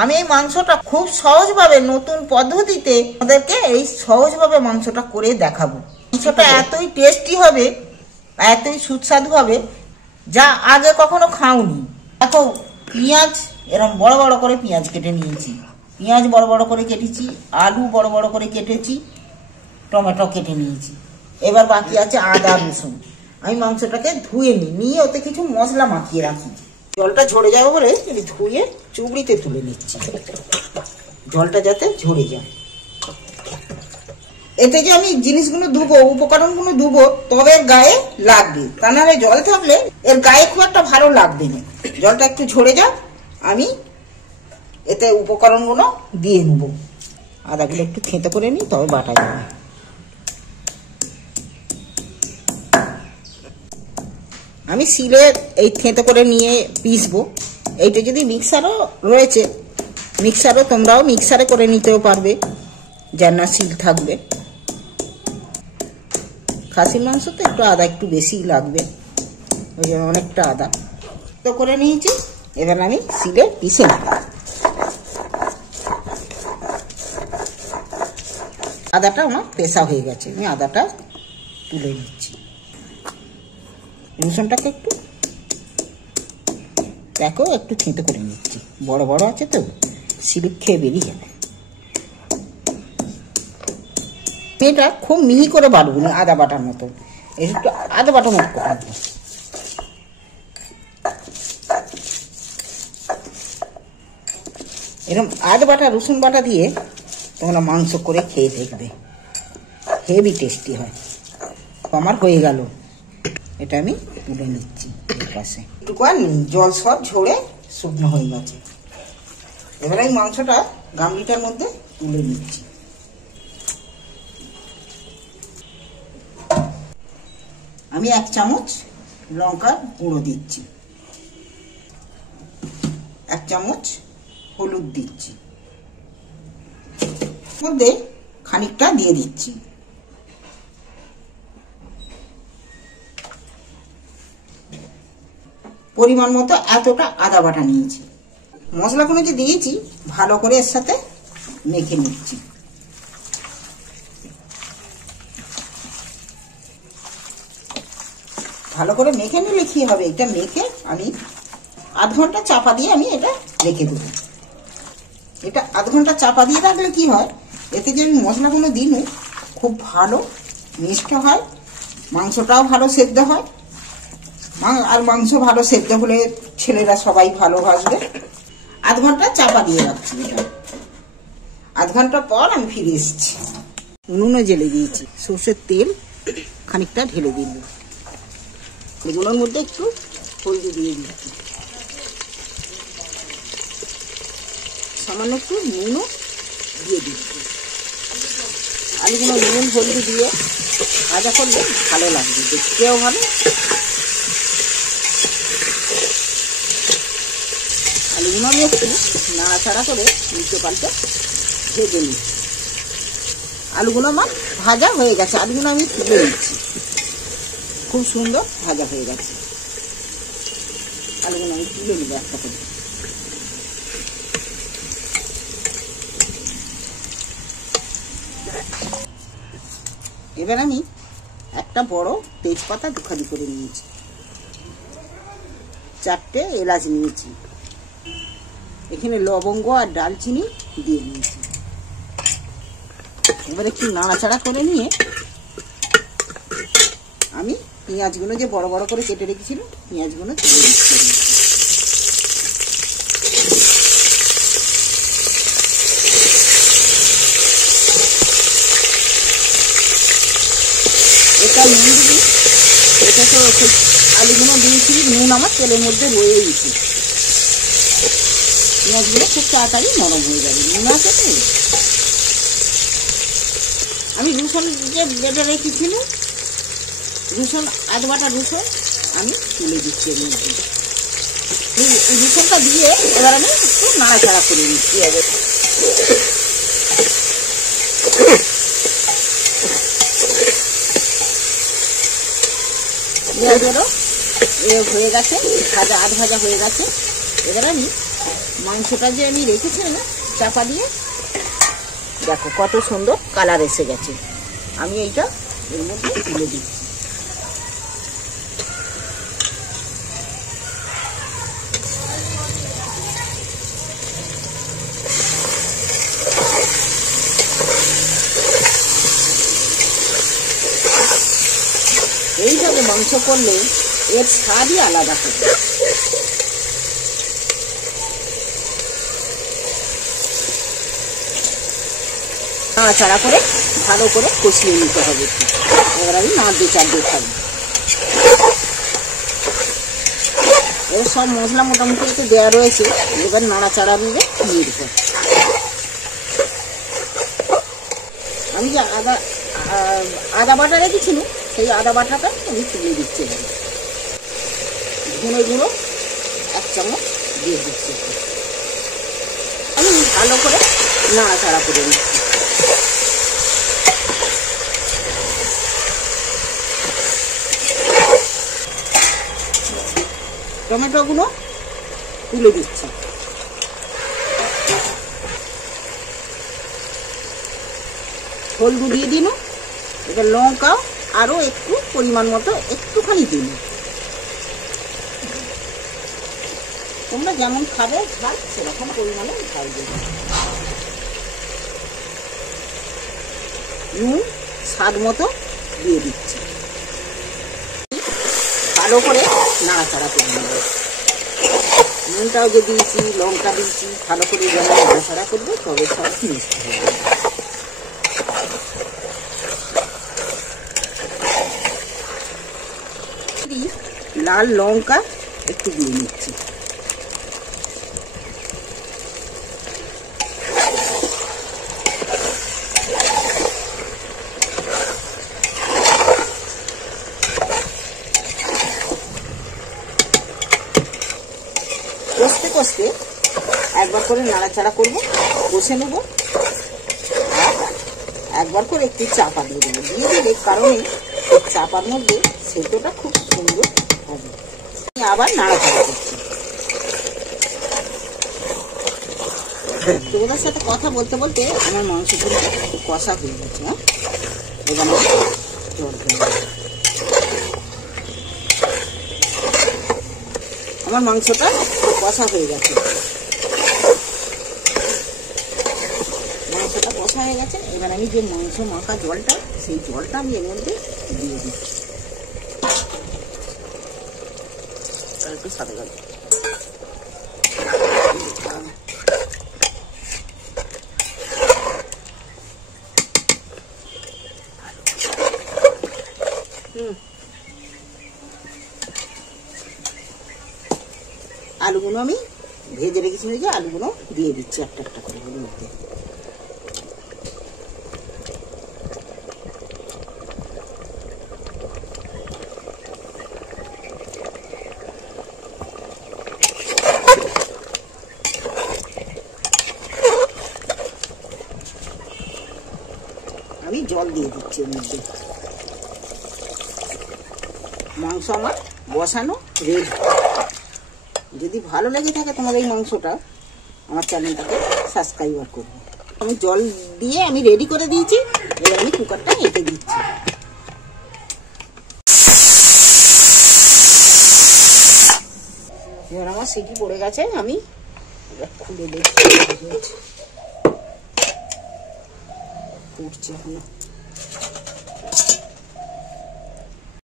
আমি এই মাংসটা খুব সহজভাবে নতুন পদ্ধতিতে আমাদেরকে এই সহজভাবে মাংসটা করে দেখাবো। মাংসটা এতই টেস্টি হবে, এতই সুস্বাদু হবে যা আগে কখনো খাওনি। দেখো, পেঁয়াজ এরকম বড় বড় করে পেঁয়াজ কেটে নিয়েছি, পেঁয়াজ বড় বড় করে কেটেছি, আলু বড় বড় করে কেটেছি, টমেটো কেটে নিয়েছি। এবার বাকি আছে আদা রসুন। আমি মাংসটাকে ধুয়ে নিয়ে ওতে কিছু মশলা মাখিয়ে রাখি। জলটা ঝরে যাবে বলে ধুয়ে চুবড়িতে তুলে নিচ্ছি, জলটা যাতে ঝরে যায়। এতে যে আমি জিনিসগুলো ধুবো, উপকরণগুলো ধুবো, তবে গায়ে লাগবে, তা নাহলে জল থাকলে এর গায়ে খুব একটা ভালো লাগবে না। জলটা একটু ঝরে যাক, আমি এতে উপকরণগুলো দিয়ে নেবো। আদাগুলো একটু থেঁতো করে নিই, তবে বাটা যাবে। আমি শিলে এই থেঁতো করে নিয়ে পিসবো। এইটা যদি মিক্সারও রয়েছে, মিক্সারও তোমরাও মিক্সারে করে নিতেও পারবে, যার না শিল থাকবে। খাসির মাংস তো একটু আদা একটু বেশি লাগবে, ওই জন্য অনেকটা আদা তো করে নিয়েছি। এবার আমি শিলে পিষে নেব। আদাটা আমার পেশা হয়ে গেছে, আমি আদাটা তুলে নিচ্ছি। রসুনটাকে একটু দেখো একটু থেঁতো করে নিচ্ছি, বড় বড় আছে তো শিল খেয়ে বেরিয়ে যাবে। এটা খুব মিহি করে বাটবো না, আদা বাটার মতো, একটু আদা বাটার মতো করে নেবো। এরকম আদা বাটা রসুন বাটা দিয়ে তোমরা মাংস করে খেয়ে দেখবে, হেভি টেস্টি হয়। আমার হয়ে গেল, এটা আমি তুলে নিচ্ছি। পাশে একটু জল সব ঝরে শুকনো হয়ে গেছে। এবার এই মাংসটা গামলিটার মধ্যে তুলে নিচ্ছি। আমি 1 চামচ লঙ্কার গুঁড়ো দিচ্ছি, 1 চামচ হলুদ দিচ্ছি, মধ্যে খানিকটা দিয়ে দিচ্ছি। পরিমাণ মতো এতটা আদা বাটা নিয়েছি। মশলাগুলো যে দিয়েছি ভালো করে এর সাথে মেখে নিচ্ছি। ভালো করে মেখে নিলে কি হবে, এটা মেখে আমি আধ ঘন্টা চাপা দিয়ে আমি এটা রেখে দেবো। এটা আধ ঘন্টা চাপা দিয়ে রাখলে কি হয়, এতে যে আমি মশলাগুলো দিই খুব ভালো মিষ্টি হয়, মাংসটাও ভালো সেদ্ধ হয়। আর মাংস ভালো সেদ্ধ হলে ছেলেরা সবাই ভালোবাসবে। আধ ঘন্টা চাপা দিয়ে রাখছি। এটা আধ ঘন্টা পর আমি ফিরে এসেছি। উনুনে জেলে দিয়েছি, সর্ষের তেল খানিকটা ঢেলে দিল। এগুলোর মধ্যে একটু হলদি দিয়ে দিচ্ছি, সামান্য একটু নুনও দিয়ে দিচ্ছি। আলুগুলো নুন হলদি দিয়ে ভাজা করলে ভালো লাগবে, দেখতেও ভালো। আলুগুলো আমি একটু নাড়াচাড়া করে উল্টে পাল্টে ভেজে নিচ্ছি। আলুগুলো আমার ভাজা হয়ে গেছে, আলুগুলো আমি তুলে নিচ্ছি। খুব সুন্দর ভাজা হয়ে গেছে, আলুগুলো আমি তুলে নিব একটা করে। এবার আমি একটা বড় তেজপাতা দুখানি করে নিয়েছি, 4টে এলাচ নিয়েছি, এখানে লবঙ্গ আর ডালচিনি দিয়ে নিয়েছি। এবার একটু নাড়াচাড়া করে নিয়ে আমি পেঁয়াজগুলো যে বড় বড় করে কেটে রেখেছিল পেঁয়াজগুলো তুলে দিচ্ছি। এটা নুন দিবি, এটা তো আলুগুলো দিয়েছি, নুন আমার তেলের মধ্যে রয়ে গেছে। পেঁয়াজগুলো খুব তাড়াতাড়ি নরম হয়ে যাবে, নুন আছে তো। আমি রসুন যে বেটে রেখেছিল, রসুন আধ বাটা রসুন আমি তুলে দিচ্ছি এর মধ্যে। রসুনটা দিয়ে এবার আমি একটু নাড়াচাড়া করে নিচ্ছি। পেঁয়াজেরও হয়ে গেছে, ভাজা আধ ভাজা হয়ে গেছে। এবার আমি মাংসটা যে আমি রেখেছি না চাপা দিয়ে, দেখো কত সুন্দর কালার এসে গেছে। আমি এইটা এর মধ্যে তুলে দিচ্ছি। এইভাবে মাংস করলে এর স্বাদই আলাদা হবে। নাড়াচাড়া করে ভালো করে কষিয়ে নিতে হবে। এবার আমি নাড়তে চাড়তে থাকবো। এবার সব মশলা মোটামুটি একটু দেওয়া রয়েছে, এবার নাড়াচাড়া দিয়ে দিয়ে দেবো। আমি যে আদা বাটা রেখেছিল সেই আদা বাটাটা আমি তুলে দিচ্ছি। ধনে গুঁড়ো 1 চামচ দিয়ে দিচ্ছি। আমি ভালো করে নাড়াচাড়া করে দিচ্ছি। টমেটোগুলো তুলে দিচ্ছি। হলুদ দিয়ে দিন, এটা লঙ্কা আরো একটু পরিমাণ মতো একটুখানি দিন। তোমরা যেমন খাবে ঝাল সেরকম পরিমাণে ঝাল দেবে। নুন স্বাদ মতো দিয়ে দিচ্ছি। ভালো করে নাড়াচাড়া করে নেব। নুনটাও যে দিয়েছি, লঙ্কা দিয়েছি, ভালো করে যেমন নাড়াচাড়া করবে তবে সব মিষ্টি হবে। লাল লঙ্কা একটু দিয়ে নিচ্ছি। কষতে কষতে একবার করে নাড়াচাড়া করবো, কষে নেবো, আর একবার করে একটু চাপা দিয়ে দেবো। দিয়ে দিলে কারণে চাপার মধ্যে সেদ্ধটা খুব সুন্দর হবে। আবার নাড়াচাড়া করছি। তোমাদের সাথে কথা বলতে বলতে আমার মাংসগুলো কষা হয়ে গেছে। হ্যাঁ, এবার জল দিয়ে আমার মাংসটা কষা হয়ে গেছে। মাংসটা কষা হয়ে গেছে। এবার আমি যে মাংস মাখা জলটা, সেই জলটা আমি এর মধ্যে দিয়ে দিচ্ছি। একটু সাদা গেল। আলুগুলো আমি ভেজে রেখেছি, যে আলুগুলো দিয়ে দিচ্ছি একটা একটা করে এর মধ্যে। আমি জল দিয়ে দিচ্ছি এর মধ্যে। মাংস আমার বসানো রেডি। যদি ভালো লেগে থাকে তোমার এই মাংসটা, আমার চ্যানেলটাকে সাবস্ক্রাইব করবে। আমি জল দিয়ে আমি রেডি করে দিয়েছি। এবার আমি কুকারটা এঁটে দিচ্ছি। এবার আমার সিটি পড়ে গেছে, আমি খুলে দেখছি। ফুটছে এখনো।